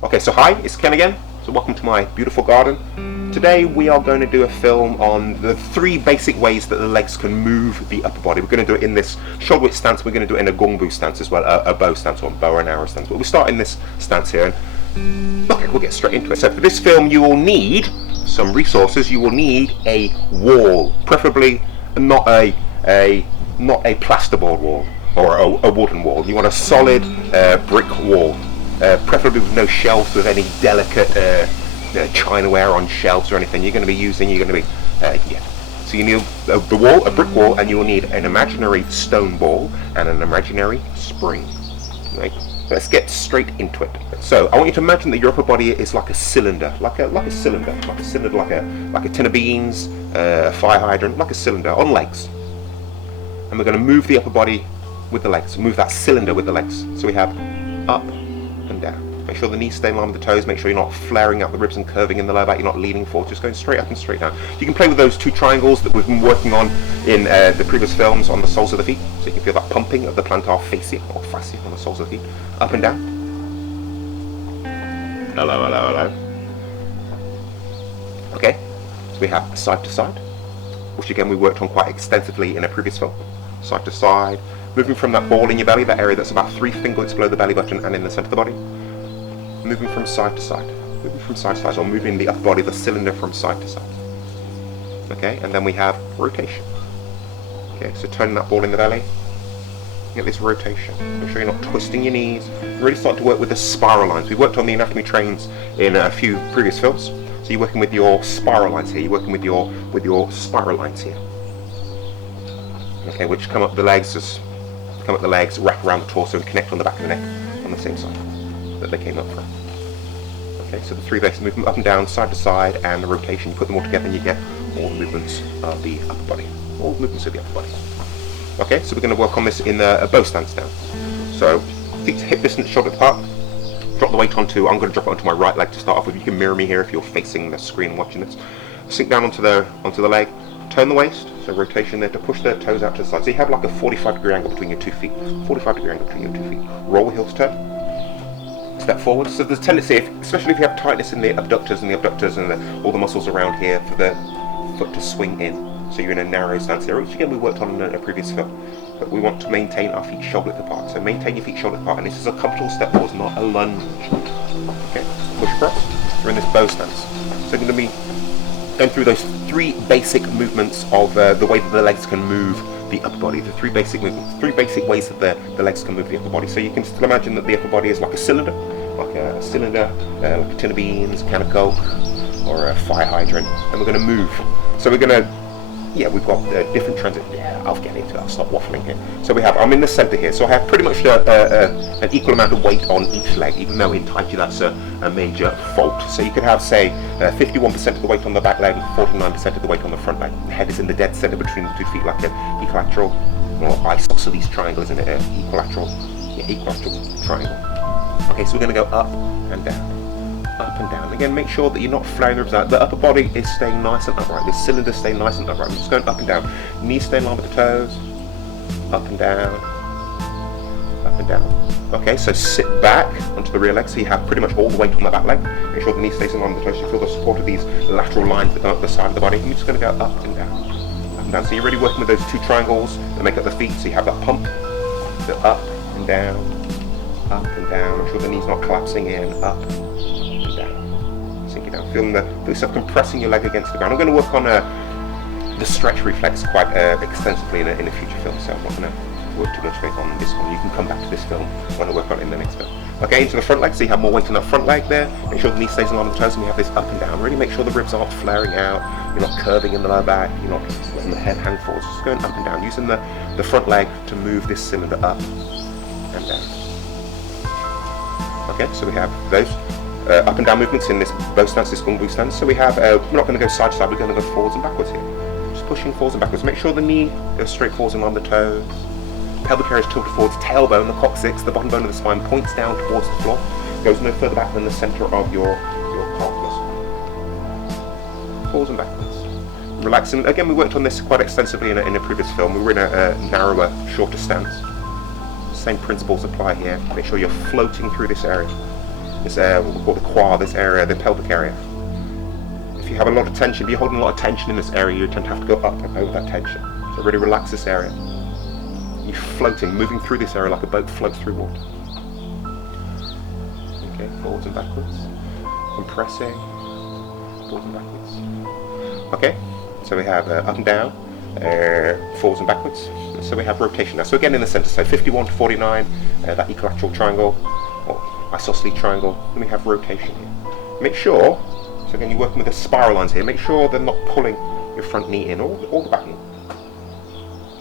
Okay, so hi, it's Ken again. So welcome to my beautiful garden. Today we are going to do a film on the three basic ways that the legs can move the upper body. We're going to do it in this shoulder width stance, we're going to do it in a gongbu stance as well, a bow stance or bow and arrow stance. But we'll start in this stance here and okay, we'll get straight into it. So for this film you will need some resources. You will need a wall, preferably not a plasterboard wall or a wooden wall. You want a solid brick wall. Preferably with no shelves with any delicate chinaware on shelves or anything. So you need the wall, a brick wall, and you will need an imaginary stone ball and an imaginary spring. Right? Let's get straight into it. So I want you to imagine that your upper body is like a cylinder, like a tin of beans, a fire hydrant, like a cylinder on legs. And we're going to move the upper body with the legs, move that cylinder with the legs. So we have up and down. Make sure the knees stay in line with the toes. Make sure you're not flaring out the ribs and curving in the lower back. You're not leaning forward. Just going straight up and straight down. You can play with those two triangles that we've been working on in the previous films on the soles of the feet. So you can feel that pumping of the plantar fascia or fascia on the soles of the feet. Up and down. Hello, hello, hello. Okay. So we have side to side, which again we worked on quite extensively in a previous film. Side to side. Moving from that ball in your belly, that area that's about 3 fingers below the belly button and in the center of the body. Moving from side to side. Moving from side to side, or moving the upper body, the cylinder from side to side. Okay, and then we have rotation. Okay, so turning that ball in the belly. Get this rotation. Make sure you're not twisting your knees. Really start to work with the spiral lines. We worked on the anatomy trains in a few previous films. So you're working with your spiral lines here. You're working with your spiral lines here. Okay, which come up the legs, wrap around the torso and connect on the back of the neck on the same side that they came up from. Okay, so the three basic movements, up and down, side to side, and the rotation. You put them all together and you get all the movements of the upper body. All the movements of the upper body. Okay, so we're going to work on this in a bow stance now. So, feet to hip distance, shoulder apart. Drop the weight onto, I'm going to drop it onto my right leg to start off with. You can mirror me here if you're facing the screen watching this. Sink down onto the leg. Turn the waist, so rotation there to push the toes out to the side. So you have like a 45-degree angle between your 2 feet. 45-degree angle between your 2 feet. Roll the heels, turn. Step forward. So there's a tendency, especially if you have tightness in the abductors and all the muscles around here, for the foot to swing in. So you're in a narrow stance there, which again we worked on in a previous film. But we want to maintain our feet shoulder width apart. So maintain your feet shoulder apart, and this is a comfortable step forward, not a lunge. Okay, push across. You're in this bow stance. So you're going to be going through those three basic movements of the way that the legs can move the upper body. The three basic movements, three basic ways that the legs can move the upper body. So you can still imagine that the upper body is like a cylinder, like a tin of beans, a can of Coke, or a fire hydrant, and we're going to move. So we're going to, we've got different transit. I'll get into it. I'll stop waffling here. So I'm in the center here. So I have pretty much an equal amount of weight on each leg, even though in Tai Chi that's a major fault. So you could have, say, 51% of the weight on the back leg, 49% of the weight on the front leg. The head is in the dead center between the 2 feet, like an equilateral, or isosceles triangle, isn't it? Equilateral triangle. Okay, so we're going to go up and down. Up and down. Again, make sure that you're not flaring the ribs out. The upper body is staying nice and upright. The cylinder staying nice and upright. We're just going up and down. Knees stay in line with the toes. Up and down. Up and down. Okay, so sit back onto the rear leg, so you have pretty much all the weight on the back leg. Make sure the knee stays in line with the toes. You feel the support of these lateral lines that go up the side of the body. And you're just going to go up and down. Up and down. So you're really working with those two triangles that make up the feet. So you have that pump. So up and down. Up and down. Make sure the knee's not collapsing in. Up. Feeling yourself compressing your leg against the ground. I'm going to work on the stretch reflex quite extensively in a future film, so I'm not going to work too much on this one. You can come back to this film when I work on it in the next film. Okay, into the front leg, so you have more weight on the front leg there. Make sure the knee stays in line with the toes, and we have this up and down. Really make sure the ribs aren't flaring out. You're not curving in the lower back. You're not letting the head hang forward. Just going up and down, using the front leg to move this cylinder up and down. Okay, so we have those. Up and down movements in this bow stance, this gongbu stance. So we have, we're not going to go side to side, we're going to go forwards and backwards here. Just pushing forwards and backwards. Make sure the knee goes straight forwards and on the toes. Pelvic area is tilted forwards, tailbone, the coccyx, the bottom bone of the spine points down towards the floor. Goes no further back than the center of your calf muscle. Forwards and backwards. Relaxing. Again, we worked on this quite extensively in a previous film. We were in a narrower, shorter stance. Same principles apply here. Make sure you're floating through this area. this area, what we call the quad, this area, the pelvic area. If you have a lot of tension, if you're holding a lot of tension in this area, you tend to have to go up and over that tension. So really relax this area. You're floating, moving through this area like a boat floats through water. Okay, forwards and backwards. Compressing, forwards and backwards. Okay, so we have up and down, forwards and backwards. So we have rotation now. So again in the center, so 51 to 49, that equilateral triangle, or isosceles triangle, and we have rotation here. Make sure, so again you're working with the spiral lines here, make sure they're not pulling your front knee in, or the back knee.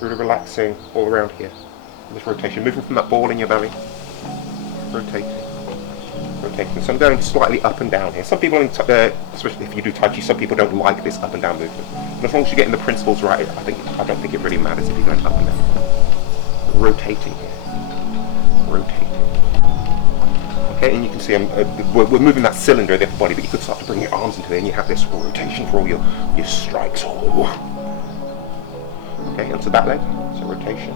Really relaxing all around here. This rotation, moving from that ball in your belly, rotating. So I'm going slightly up and down here. Some people, especially if you do Tai Chi, some people don't like this up and down movement. But as long as you're getting the principles right, I don't think it really matters if you're going up and down. Rotating here. Rotating. Okay, and you can see we're moving that cylinder of the upper body, but you could start to bring your arms into it, and you have this rotation for all your strikes. Okay, onto that leg. So rotation.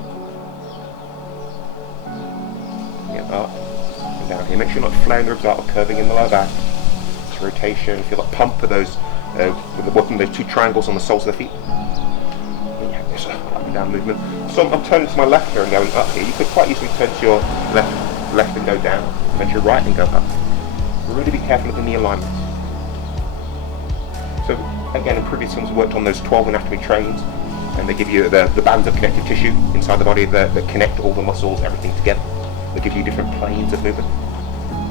Get up. Down here. Make sure you're not flaring the ribs out or curving in the lower back. It's rotation. Feel that pump of those, working those two triangles on the soles of the feet. And you have this up and down movement. So I'm turning to my left here and going up here. You could quite easily turn to your left and go down. Turn to your right and go up. Really be careful of the knee alignment. So again, in previous films, we worked on those 12 anatomy trains, and they give you the bands of connective tissue inside the body that connect all the muscles, everything together. They give you different planes of movement.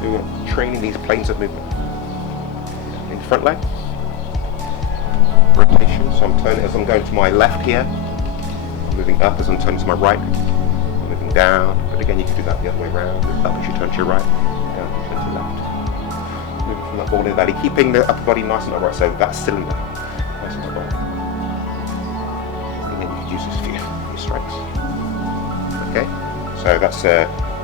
So we're training these planes of movement. In the front leg, rotation. So I'm turning as I'm going to my left here. I'm moving up as I'm turning to my right. I'm moving down. But again, you can do that the other way around. Up as you turn to your right. Down as you turn to your left. Moving from that ball in the belly, keeping the upper body nice and upright. So that cylinder, nice and upright. And then you can use this for your strikes. Okay. So that's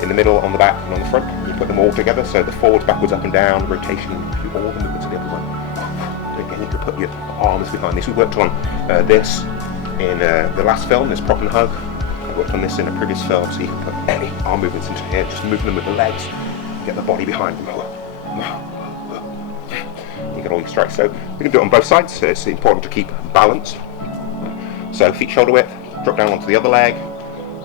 in the middle, on the back, and on the front. You put them all together, so the forwards, backwards, up and down, rotation, all the movements of the other one. Again, you can put your arms behind this. We worked on this in the last film, this prop and hug. I worked on this in a previous film, so you can put any arm movements into here, just moving them with the legs, get the body behind them. You get all your strikes. So we can do it on both sides, so it's important to keep balanced. So feet shoulder width, drop down onto the other leg,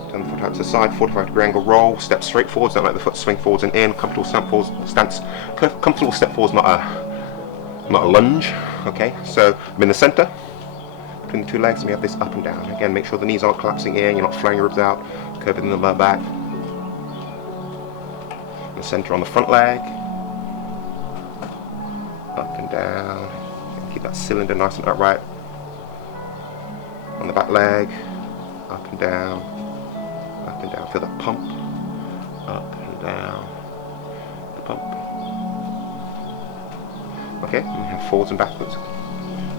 turn the foot out to the side, 45-degree angle roll, step straight forwards, don't let the foot swing forwards and in, comfortable comfortable step forwards, not a lunge. Okay, so I'm in the center, between the two legs, and we have this up and down. Again, make sure the knees aren't collapsing in, you're not flaring your ribs out, curving in the lower back. In the center on the front leg, up and down, keep that cylinder nice and upright. On the back leg, up and down, feel that pump, up and down, the pump. Okay, and we have forwards and backwards.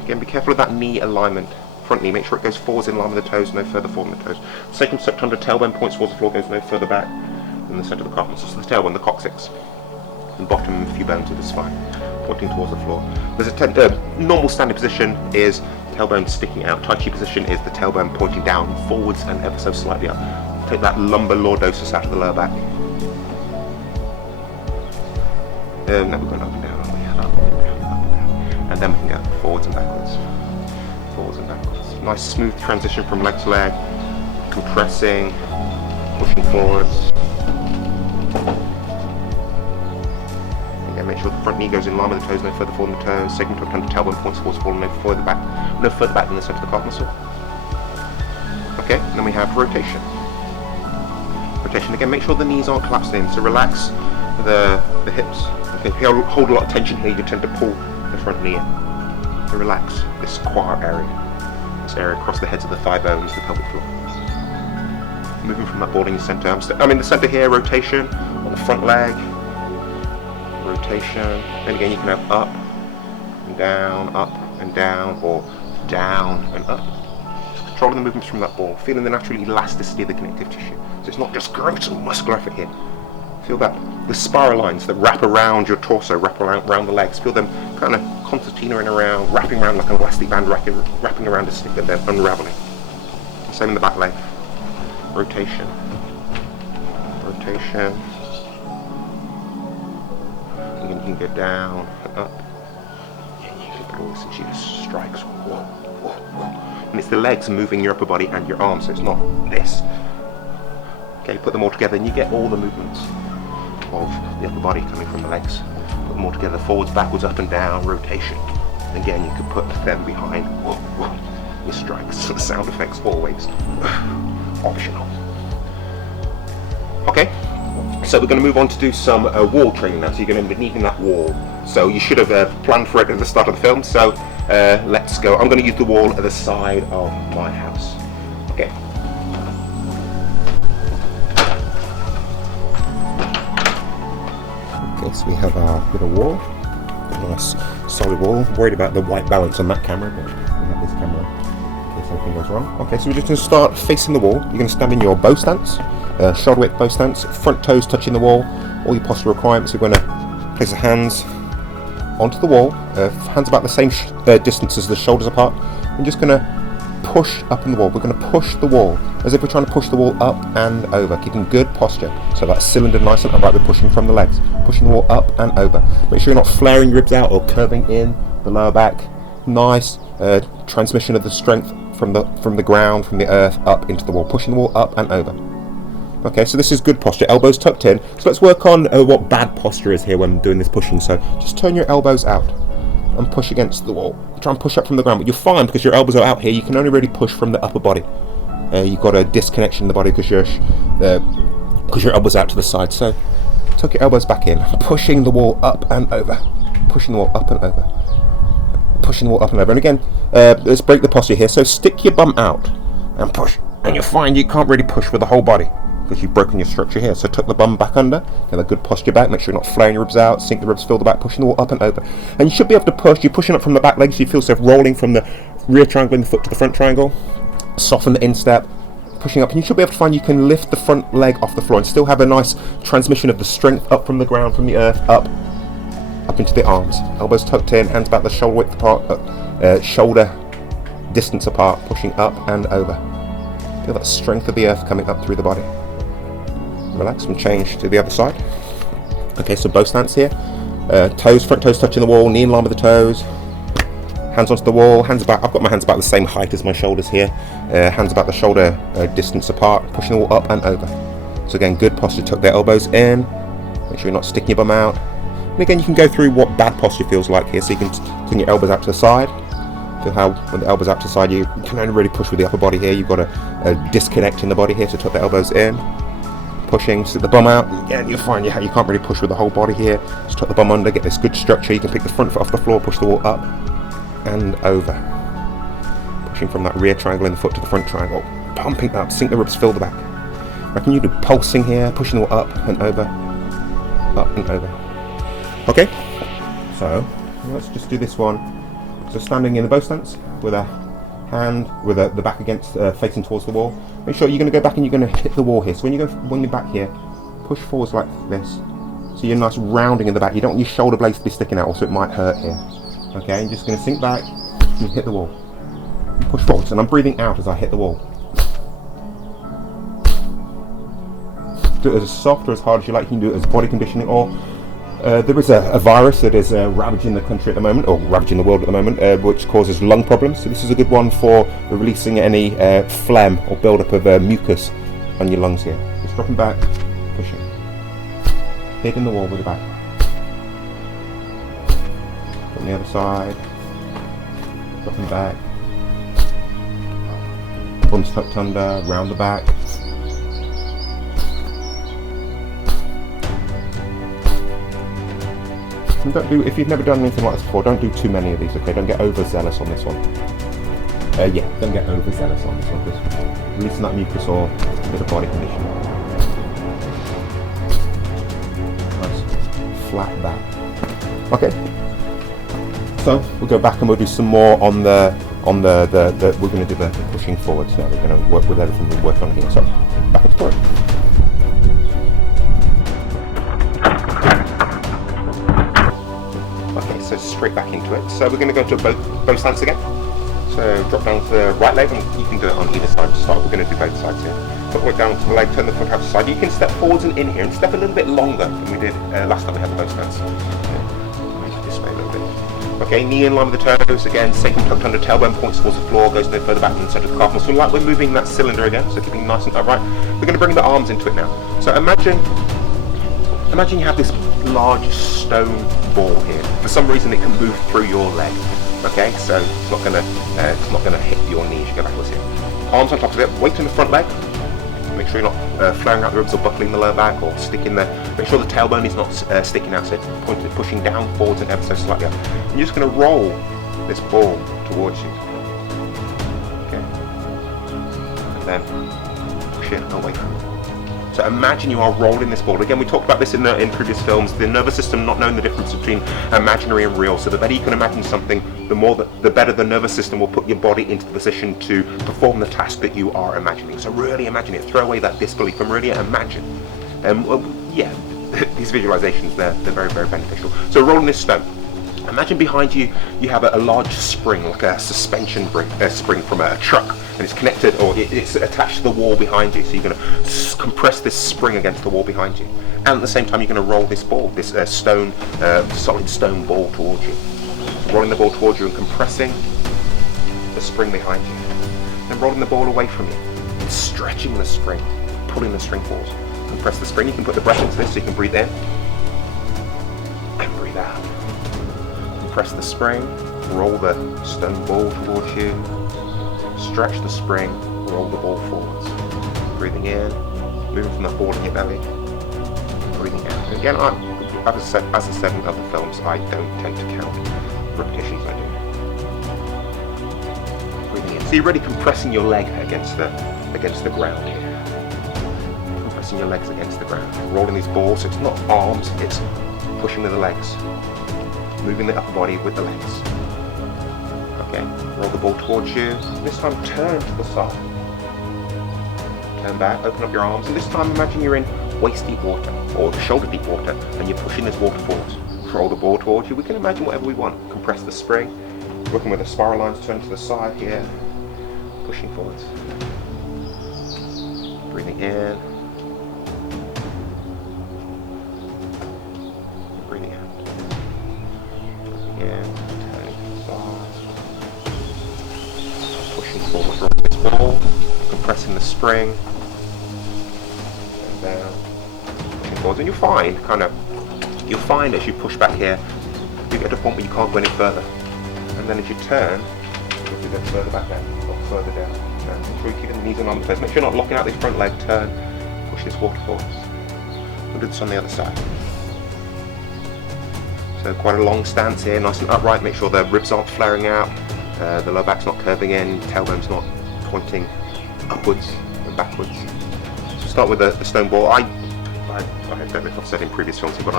Again, be careful of that knee alignment, front knee, make sure it goes forwards in line with the toes, no further forward than the toes. Sacrum subtender, tailbone points towards the floor, goes no further back than the centre of the calf muscles. So the tailbone, the coccyx, and bottom, a few bones of the spine, pointing towards the floor. There's a normal standing position is tailbone sticking out. Tai Chi position is the tailbone pointing down, forwards and ever so slightly up. Take that lumbar lordosis out of the lower back. Now we're going up and down, up and down, up and down. And then we can go forwards and backwards. Forwards and backwards. Nice smooth transition from leg to leg. Compressing, pushing forwards. Again, make sure the front knee goes in line with the toes, no further forward than the toes. Sacrum subtender, tailbone points towards the floor, no further back than the centre of the calf muscle. Okay, and then we have rotation. Rotation again, make sure the knees aren't collapsed in, so relax the hips. Okay, if you hold a lot of tension here, you tend to pull the front knee in. So relax this quad area, this area across the heads of the thigh bones, the pelvic floor. Moving from that ball in your centre. I'm in the centre here, rotation on the front leg, rotation, and again you can have up and down, or down and up. Controlling the movements from that ball, feeling the natural elasticity of the connective tissue. So it's not just gross and muscular effort here. Feel that the spiral lines that wrap around your torso, wrap around the legs. Feel them kind of concertinaing around, wrapping around like an elastic band, wrapping around a stick and then unraveling. Same in the back leg. Rotation. Rotation. You can go down and up. Yeah, you can go since she just strikes. Whoa, whoa, whoa. And it's the legs moving your upper body and your arms, so it's not this. Okay, put them all together and you get all the movements of the upper body coming from the legs. Put them all together, forwards, backwards, up and down, rotation. And again, you can put them behind. Whoa, whoa. Your strikes, sound effects always optional. Okay, so we're going to move on to do some wall training now. So you're going to be needing that wall. So you should have planned for it at the start of the film. So let's go. I'm going to use the wall at the side of my house. Okay. Okay, so we have our little wall. A nice solid wall. Worried about the white balance on that camera, but we have this camera in case anything goes wrong. Okay, so we're just going to start facing the wall. You're going to stand in your bow stance, shoulder width bow stance, front toes touching the wall. All your postural requirements. We're going to place the hands onto the wall, hands about the same distance as the shoulders apart. I'm just going to push up in the wall. We're going to push the wall as if we're trying to push the wall up and over, keeping good posture. So that cylinder nice and upright. We're pushing from the legs, pushing the wall up and over. Make sure you're not flaring your ribs out or curving in the lower back. Nice transmission of the strength from the ground, from the earth up into the wall, pushing the wall up and over. Okay, so this is good posture, elbows tucked in. So let's work on what bad posture is here when doing this pushing. So just turn your elbows out and push against the wall. Try and push up from the ground, but you're fine because your elbows are out here. You can only really push from the upper body. You've got a disconnection in the body because your elbows out to the side. So tuck your elbows back in, pushing the wall up and over, pushing the wall up and over, pushing the wall up and over. And again, let's break the posture here. So stick your bum out and push, and you'll find you can't really push with the whole body because you've broken your structure here. So tuck the bum back under, get a good posture back, make sure you're not flaring your ribs out, sink the ribs, fill the back, pushing the wall up and over. And you should be able to push, you're pushing up from the back leg, so you feel yourself rolling from the rear triangle in the foot to the front triangle, soften the instep, pushing up, and you should be able to find you can lift the front leg off the floor and still have a nice transmission of the strength up from the ground, from the earth, up into the arms. Elbows tucked in, hands about the shoulder width apart, shoulder distance apart, pushing up and over. Feel that strength of the earth coming up through the body. Relax and change to the other side. Okay, so bow stance here. Toes, front toes touching the wall, knee in line with the toes. Hands onto the wall, hands about, I've got my hands about the same height as my shoulders here. Hands about the shoulder distance apart, pushing the wall up and over. So again, good posture, tuck the elbows in. Make sure you're not sticking your bum out. And again, you can go through what bad posture feels like here. So you can turn your elbows out to the side. Feel how when the elbows out to the side, you can only really push with the upper body here. You've got a disconnect in the body here, so tuck the elbows in. Pushing, sit the bum out. Again, you'll find you can't really push with the whole body here. Just tuck the bum under, get this good structure. You can pick the front foot off the floor, push the wall up and over. Pushing from that rear triangle in the foot to the front triangle. Pumping up, sink the ribs, fill the back. Reckon you do pulsing here, pushing the wall up and over. Up and over. Okay, so let's just do this one. So standing in the bow stance with a hand with the back against facing towards the wall. Make sure you're going to go back and you're going to hit the wall here. So when you're back here, push forwards like this. So you're nice rounding in the back. You don't want your shoulder blades to be sticking out, also it might hurt here. Okay, you're just going to sink back and hit the wall. And push forwards, and I'm breathing out as I hit the wall. Do it as soft or as hard as you like. You can do it as body conditioning, or there is a virus that is ravaging the country at the moment, or ravaging the world at the moment, which causes lung problems. So this is a good one for releasing any phlegm or build-up of mucus on your lungs here. Just dropping back, pushing. Hitting the wall with the back. On the other side. Dropping back. Bums tucked under, round the back. And if you've never done anything like this before, don't do too many of these, okay? Don't get overzealous on this one. Don't get overzealous on this one. Just releasing that mucus or a bit of body conditioning. Nice, flat back. Okay. So we'll go back and we'll do some more on the we're going to do the pushing forwards now. We're going to work with everything we work on here. So back and forward. So straight back into it. So we're going to go to a bow stance again. So drop down to the right leg, and you can do it on either side to start. We're going to do both sides here. Put the weight down to the leg, turn the foot out to the side. You can step forwards and in here and step a little bit longer than we did last time we had the bow stance. Okay, knee in line with the toes, again, sacrum tucked under, tailbone points towards the floor, goes no further back than the centre of the calf muscle. Like we're moving that cylinder again, so keeping nice and upright. We're going to bring the arms into it now. So imagine you have this large stone ball here. For some reason it can move through your leg. Okay, so it's not gonna hit your knee as you go backwards here. Arms on top of it, weight in the front leg. Make sure you're not flaring out the ribs or buckling the lower back or sticking the. Make sure the tailbone is not sticking out, so pushing down, forwards, and ever so slightly up. And you're just going to roll this ball towards you. Okay, and then push it away from you. So imagine you are rolling this ball. Again, we talked about this in previous films. The nervous system not knowing the difference between imaginary and real. So the better you can imagine something, the better the nervous system will put your body into the position to perform the task that you are imagining. So really imagine it. Throw away that disbelief and really imagine. Yeah, these visualizations, they're very, very beneficial. So rolling this stone. Imagine behind you, you have a large spring, like a suspension spring from a truck, and it's connected, or it's attached to the wall behind you. So you're going to compress this spring against the wall behind you, and at the same time you're going to roll this ball, this solid stone ball towards you. Rolling the ball towards you and compressing the spring behind you. Then rolling the ball away from you, and stretching the spring, pulling the string forward. Compress the spring. You can put the breath into this, so you can breathe in and breathe out. Press the spring, roll the stone ball towards you, stretch the spring, roll the ball forwards. Breathing in, moving from the ball in your belly, breathing out. And again, as I said in other films, I don't tend to count repetitions I do. Breathing in. So you're really compressing your leg against the ground here. Compressing your legs against the ground. Rolling these balls, so it's not arms, it's pushing with the legs. Moving the upper body with the legs. Okay, roll the ball towards you. This time turn to the side. Turn back, open up your arms, and this time imagine you're in waist deep water, or shoulder deep water, and you're pushing this water forwards. Roll the ball towards you. We can imagine whatever we want. Compress the spring, working with the spiral lines, turn to the side here, pushing forwards. Breathing in. Breathing out. Again, turning to the side, pushing forward from this ball, compressing the spring, and down, pushing forwards, and you'll find as you push back here, you get to a point where you can't go any further, and then as you turn, you go further back down, or further down, and make sure you keep the knees and arms first. Make sure you're not locking out this front leg. Turn, push this water forwards. We'll do this on the other side. So quite a long stance here, nice and upright. Make sure the ribs aren't flaring out, the lower back's not curving in, tailbone's not pointing upwards and backwards. So start with the stone ball. I don't know if I've said in previous films here, but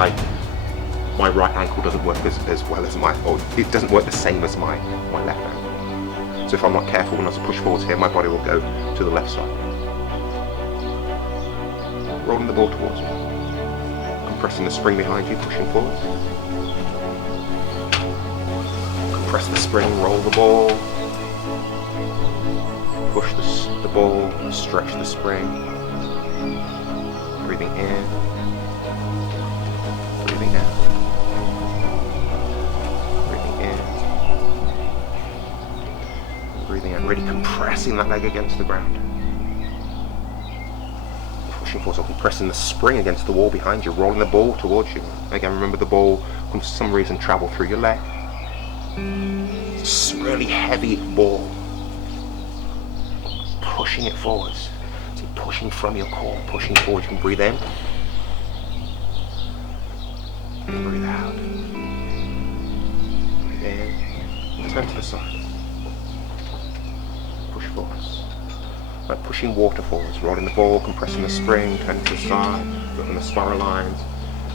my right ankle doesn't work as well as or it doesn't work the same as my left ankle. So if I'm not careful when I push forwards here, my body will go to the left side. Rolling the ball towards me. Compressing the spring behind you, pushing forwards. Press the spring, roll the ball, push the ball, stretch the spring, breathing in, breathing out, breathing in, breathing out, really compressing that leg against the ground. Pushing forward, so compressing the spring against the wall behind you, rolling the ball towards you. Again, remember the ball can for some reason travel through your leg. It's a really heavy ball. Pushing it forwards. So pushing from your core, pushing forward. You can breathe in. And breathe out. Breathe in. Turn to the side. Push forwards. Like pushing water forwards. Rolling the ball, compressing the spring, turning to the side, looking the spiral lines.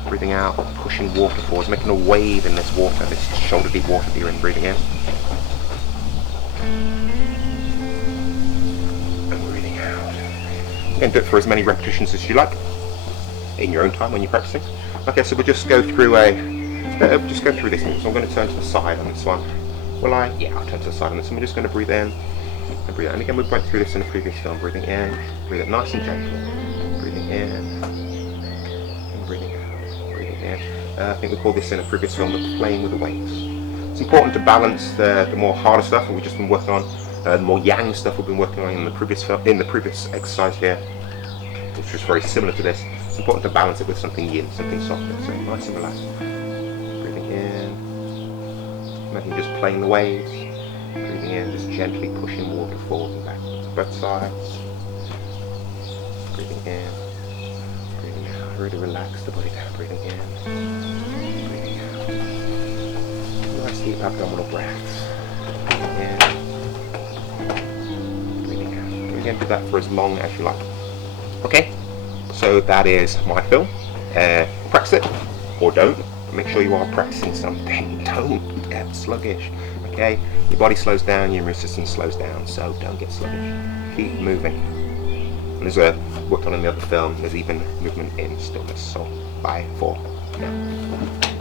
Breathing out, pushing water forwards, making a wave in this water, this shoulder deep water that you're in. Breathing in. And breathing out. You can do it for as many repetitions as you like in your own time when you're practicing. Okay, so we'll just go through this one. So I'm going to turn to the side on this one. Will I? Yeah, I'll turn to the side on this one. We're just going to breathe in and breathe out. And again, we went through this in a previous film. Breathing in, breathe it nice and gentle. Breathing in and breathing out. Breathing in. I think we called this in a previous film, but playing with the waves. It's important to balance the more harder stuff that we've just been working on, the more yang stuff we've been working on in the previous exercise here, which was very similar to this. It's important to balance it with something yin, something softer. So nice and relaxed. Breathing in, imagine just playing the waves. Breathing in, just gently pushing water forward and backwards, both sides. Breathing in, breathing out. Really relax the body down. Breathing in, breathing out. Nice deep abdominal breaths. Breathing in, breathing out. And again, do that for as long as you like. Okay, so that is my film. Practice it, or don't. Make sure you are practicing something. Don't get sluggish. Okay, your body slows down, your immune system slows down, so don't get sluggish. Keep moving. And as I worked on in the other film, there's even movement in stillness. So bye for now.